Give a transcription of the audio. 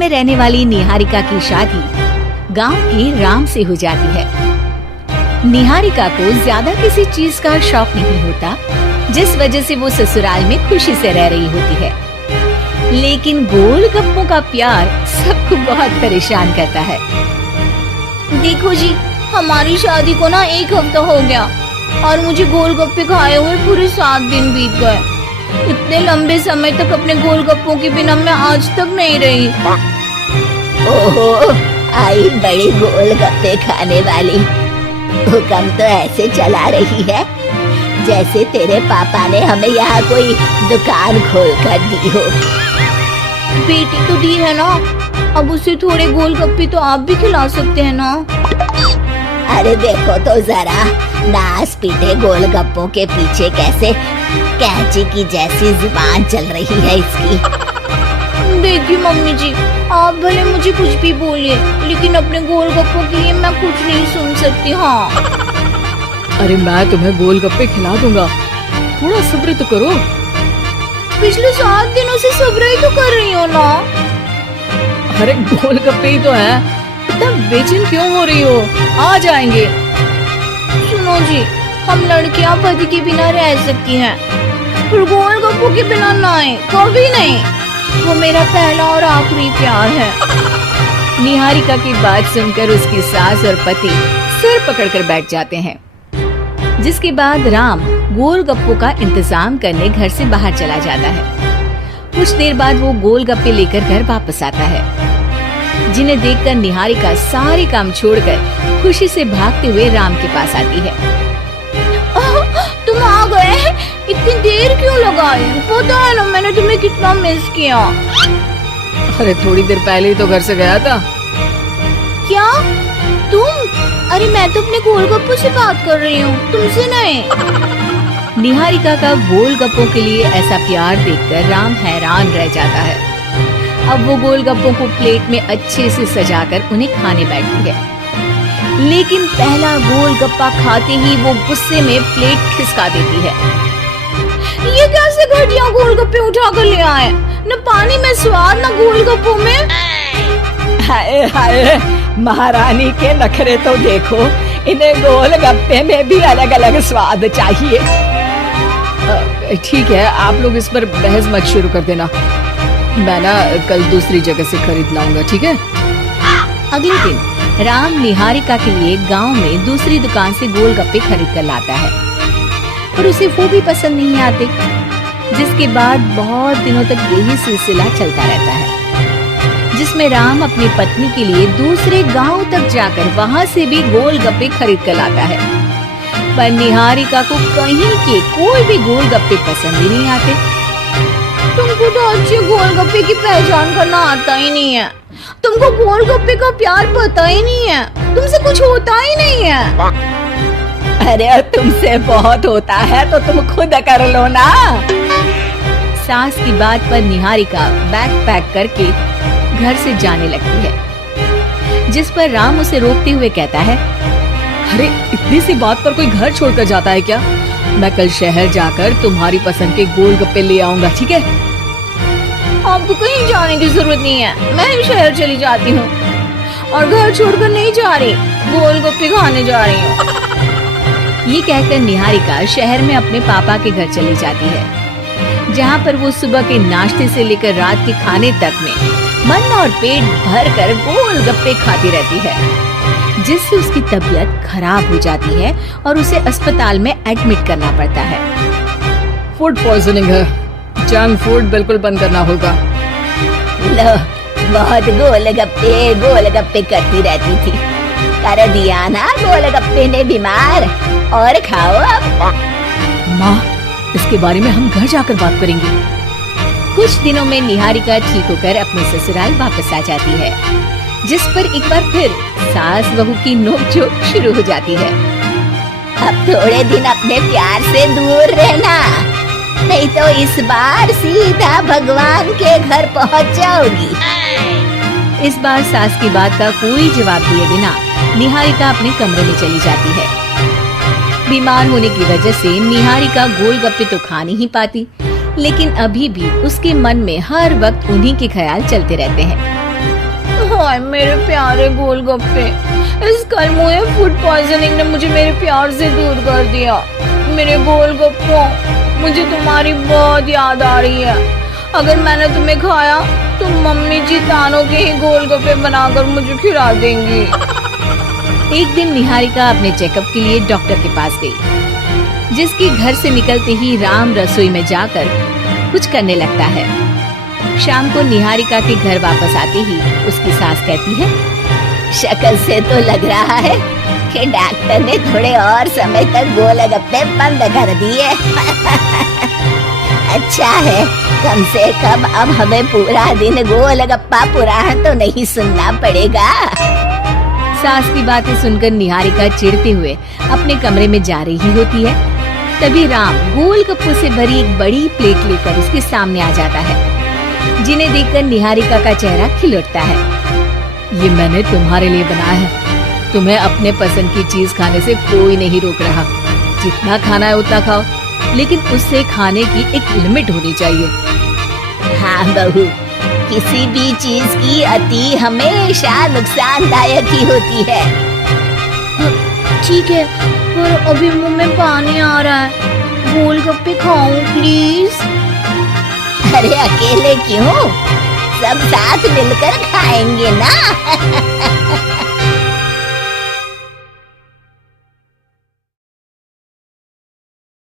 में रहने वाली निहारिका की शादी गांव के राम से हो जाती है। निहारिका को ज्यादा किसी चीज का शौक नहीं होता, जिस वजह से वो ससुराल में खुशी से रह रही होती है। लेकिन गोलगप्पों का प्यार सबको बहुत परेशान करता है। देखो जी, हमारी शादी को ना 1 हफ्ता हो गया और मुझे गोलगप्पे खाए हुए पूरे 7 दिन बीत गए। इतने लंबे समय तक अपने गोलगप्पों के बिना मैं आज तक नहीं रही। ओहो, आई बड़ी गोलगप्पे खाने वाली। हुक्म तो ऐसे चला रही है जैसे तेरे पापा ने हमें यहाँ कोई दुकान खोल कर दी हो। बेटी तो दी है ना, अब उसे थोड़े गोलगप्पे तो आप भी खिला सकते हैं ना। अरे देखो तो जरा, नास पीटे गोलगप्पों के पीछे कैसे कैंची की जैसी जुबान चल रही है इसकी। देखिए मम्मी जी, आप भले मुझे कुछ भी बोलिए, लेकिन अपने गोलगप्पों के लिए मैं कुछ नहीं सुन सकती। हाँ, अरे मैं तुम्हें गोलगप्पे खिला दूंगा, थोड़ा सब्र तो करो। पिछले 7 दिनों से सब्र ही तो कर रही हो ना। अरे गोलगप्पे ही तो हैं, इतना बेचैन क्यों हो रही हो? आ जाएंगे। सुनो जी, हम लड़कियां पति के बिना रह सकती हैं, पर गोलगप्पों के बिना नहीं, कभी नहीं। वो मेरा पहला और आखिरी प्यार है। निहारिका की बात सुनकर उसकी सास और पति सिर पकड़कर बैठ जाते हैं। जिसके बाद राम गोलगप्पों का इंतजाम करने घर से बाहर चला जाता है। कुछ देर बाद वो गोलगप्पे लेकर घर वापस आता है, जिन्हें देखकर निहारिका सारे काम छोड़कर खुशी से भागते हुए राम के पास आती है। तुम आ गए? इतनी देर क्यों लगाई? पता है ना मैंने तुम्हें कितना मिस किया। अरे थोड़ी देर पहले ही तो घर से गया था। क्या तुम? अरे मैं तो अपने गोलगप्पों से बात कर रही हूँ, तुमसे नहीं। निहारिका का गोलगप्पों के लिए ऐसा प्यार देखकर राम हैरान रह जाता है। अब वो गोलगप्पों को प्लेट में अच्छे से सजाकर उन्हें खाने बैठती है, लेकिन पहला गोलगप्पा खाते ही वो गुस्से में प्लेट खिसका देती है। ये कैसे घटिया गोलगप्पे उठा कर ले आए? न पानी में स्वाद, न गोलगप्पों में। हाय हाय, महारानी के नखरे तो देखो, इन्हें गोलगप्पे में भी अलग अलग स्वाद चाहिए। ठीक है, आप लोग इस पर बहस मत शुरू कर देना, मैं ना कल दूसरी जगह से खरीद लाऊंगा, ठीक है? अगले दिन राम निहारिका के लिए गांव में दूसरी दुकान से गोलगप्पे खरीद कर लाता है, पर उसे वो भी पसंद नहीं आते। जिसके बाद बहुत दिनों तक यही सिलसिला चलता रहता है, जिसमें राम अपनी पत्नी के लिए दूसरे गांव तक जाकर वहां से भी गोलगप्पे खरीद कर लाता है, पर निहारिका को कहीं के कोई भी गोलगप्पे पसंद ही नहीं आते। तुमको तो अच्छे गोलगप्पे की पहचान करना आता ही नहीं है। तुमको गोलगप्पे का प्यार पता ही नहीं है, तुमसे कुछ होता ही नहीं है। अरे तुमसे बहुत होता है तो तुम खुद कर लो ना। सास की बात पर निहारिका बैग पैक करके घर से जाने लगती है, जिस पर राम उसे रोकते हुए कहता है, अरे इतनी सी बात पर कोई घर छोड़कर जाता है क्या? मैं कल शहर जाकर तुम्हारी पसंद के गोलगप्पे ले आऊंगा, ठीक है? आपको कहीं जाने की जरूरत नहीं है, मैं ही शहर चली जाती हूँ और घर छोड़कर नहीं जा रही, गोलगप्पे खाने जा रही हूँ। ये कहकर निहारिका शहर में अपने पापा के घर चली जाती है, जहाँ पर वो सुबह के नाश्ते से लेकर रात के खाने तक में मन और पेट भरकर गोलगप्पे खाती रहती है, जिससे उसकी तबीयत खराब हो जाती है और उसे अस्पताल में एडमिट करना पड़ता है। फूड पॉइजनिंग है, जंक फूड बिल्कुल बंद करना होगा। लो, बहुत गोलगप्पे करती रहती थी, कर दिया ना गोलगप्पे ने बीमार। और खाओ अब। माँ, इसके बारे में हम घर जाकर बात करेंगे। कुछ दिनों में निहारिका ठीक होकर अपने ससुराल वापस आ जाती है, जिस पर एक बार फिर सास बहू की नोकझोंक शुरू हो जाती है। अब थोड़े दिन अपने प्यार से दूर रहना, नहीं तो इस बार सीधा भगवान के घर पहुंच जाओगी। इस बार सास की बात का कोई जवाब दिए बिना निहारिका अपने कमरे में चली जाती है। बीमार होने की वजह से निहारिका गोलगप्पे तो खा नहीं पाती, लेकिन अभी भी उसके मन में हर वक्त उन्हीं के ख्याल चलते रहते हैं। हाय मेरे प्यारे गोलगप्पे, इस कल मुझे फूड पॉइजनिंग ने मुझे मेरे प्यार से दूर कर दिया। मेरे गोलगप्पों, मुझे तुम्हारी बहुत याद आ रही है। अगर मैंने तुम्हें खाया तो मम्मी जी तानों के ही गोलगप्पे बनाकर मुझे खिला देंगी। एक दिन निहारिका अपने चेकअप के लिए डॉक्टर के पास गई, जिसके घर से निकलते ही राम रसोई में जाकर कुछ करने लगता है। शाम को निहारिका के घर वापस आते ही उसकी सास कहती है, शक्ल से तो लग रहा है कि डॉक्टर ने थोड़े और समय तक गोलगप्पे बंद कर दिए। अच्छा है, कम से कम अब हमें पूरा दिन गोलगप्पा पुराण तो नहीं सुनना पड़ेगा। सास की बातें सुनकर निहारिका चिढ़ते हुए अपने कमरे में जा रही होती है। तभी राम गोलगप्पों से भरी एक बड़ी प्लेट लेकर उसके सामने आ जाता है, जिन्हें देखकर निहारिका का चेहरा खिल उठता है। ये मैंने तुम्हारे लिए बनाया है। तुम्हें अपने पसंद की चीज खाने से कोई नहीं रोक रहा। जितना खाना है उतना खाओ, लेकिन उससे खाने की एक लिमिट होनी चाहिए। हाँ बहू, किसी भी चीज की अति हमेशा नुकसानदायक ही होती है। ठीक है, पर अभी मुंह में पानी आ रहा है। गोलगप्पे खाऊं प्लीज? अरे अकेले क्यों, सब साथ मिलकर खाएंगे ना।